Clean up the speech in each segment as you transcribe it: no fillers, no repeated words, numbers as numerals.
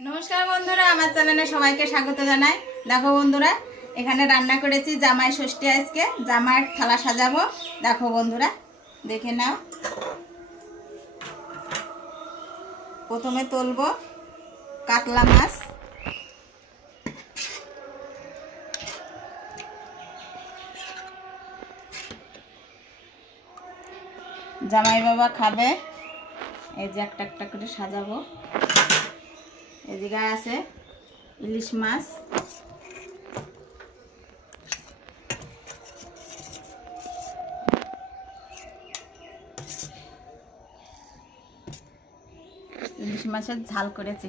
नमस्कार बंधुरा आमार चैनेले सबाइके स्वागत जानाई। देखो बंधुरा एखाने रान्ना करेছি জামাই ষষ্ঠী আজকে জামার থালা সাজাবো। देखो बंधुरा देखे नाओ। प्रथमे तुलबो कातला माछ, জামাই বাবা খাবে এই যে একটা একটা করে সাজাবো। এদিকে আছে ইলিশ মাছ, ইলিশ মাছের ঝাল করেছি।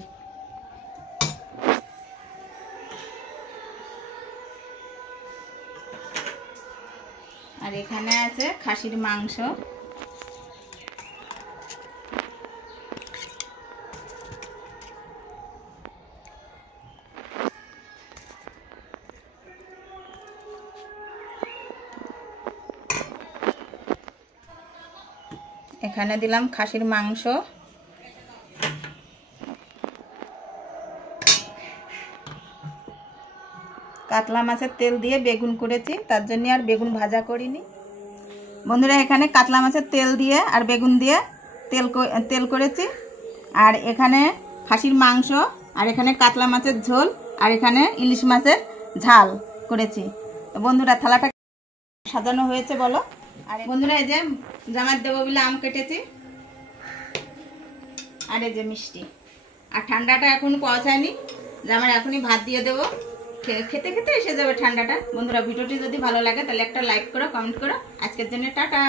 আর এখানে আছে খাসির মাংস, এখানে দিলাম খাসির মাংস, কাতলা মাছের তেল দিয়ে বেগুন করেছি, তার জন্য আর বেগুন ভাজা করিনি। বন্ধুরা এখানে কাতলা মাছের তেল দিয়ে আর বেগুন দিয়ে তেল করেছি। আর এখানে খাসির মাংস, আর এখানে কাতলা মাছের ঝোল, আর এখানে ইলিশ মাছের ঝাল করেছি। তো বন্ধুরা থালাটা সাজানো হয়েছে বলো। আর বন্ধুরা এই যে জামাই দেবো বলে আম কেটেছি, আর এই যে মিষ্টি। আর ঠান্ডাটা এখন পৌঁছায়নি, জামাই এখনই ভাত দিয়ে দেবো, খেতে খেতে এসে যাবে ঠান্ডাটা। বন্ধুরা ভিডিওটি যদি ভালো লাগে তাহলে একটা লাইক করো, কমেন্ট করো। আজকের জন্য টাটা।